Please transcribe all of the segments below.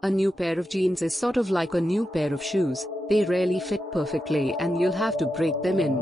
A new pair of jeans is sort of like a new pair of shoes. They rarely fit perfectly and you'll have to break them in.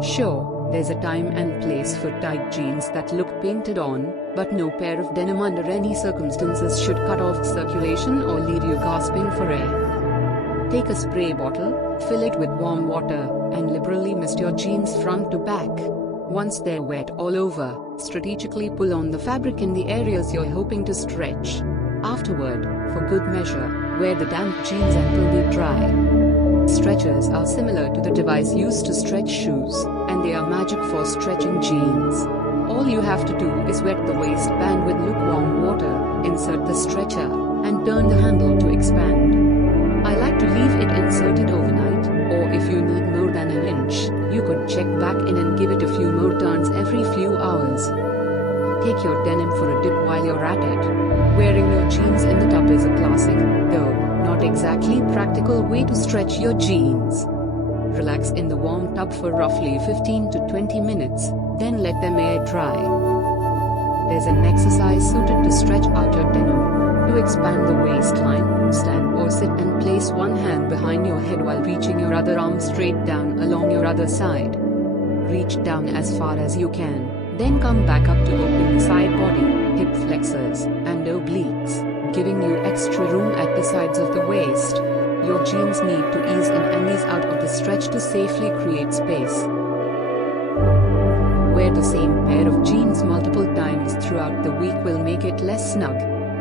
Sure, there's a time and place for tight jeans that look painted on, but no pair of denim under any circumstances should cut off circulation or leave you gasping for air. Take a spray bottle, fill it with warm water, and liberally mist your jeans front to back. Once they're wet all over, strategically pull on the fabric in the areas you're hoping to stretch. Afterward, for good measure, wear the damp jeans until they dry. Stretchers are similar to the device used to stretch shoes, and they are magic for stretching jeans. All you have to do is wet the waistband with lukewarm water, insert the stretcher, and turn the handle to expand. I like to leave it inserted overnight, or if you need more than an inch, you could check back in and give it a few more turns every few hours. Take your denim for a dip while you're at it. Wearing your jeans in the tub is a classic, though not exactly practical way to stretch your jeans. Relax in the warm tub for roughly 15 to 20 minutes, then let them air dry. There's an exercise suited to stretch out your denim. To expand the waistline, stand or sit and place one hand behind your head while reaching your other arm straight down along your other side. Reach down as far as you can, then come back up to open the side body, hip flexors, and obliques, giving you extra room at the sides of the waist. Your jeans need to ease in and ease out of the stretch to safely create space. Wear the same pair of jeans multiple times throughout the week will make it less snug.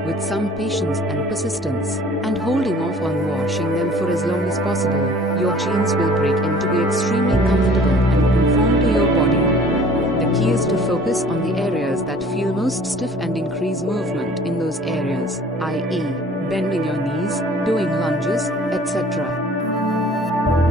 With some patience and persistence, and holding off on washing them for as long as possible, your jeans will break into be extremely comfortable and conform to your body. The key is to focus on the areas that feel most stiff and increase movement in those areas, i.e., bending your knees, doing lunges, etc.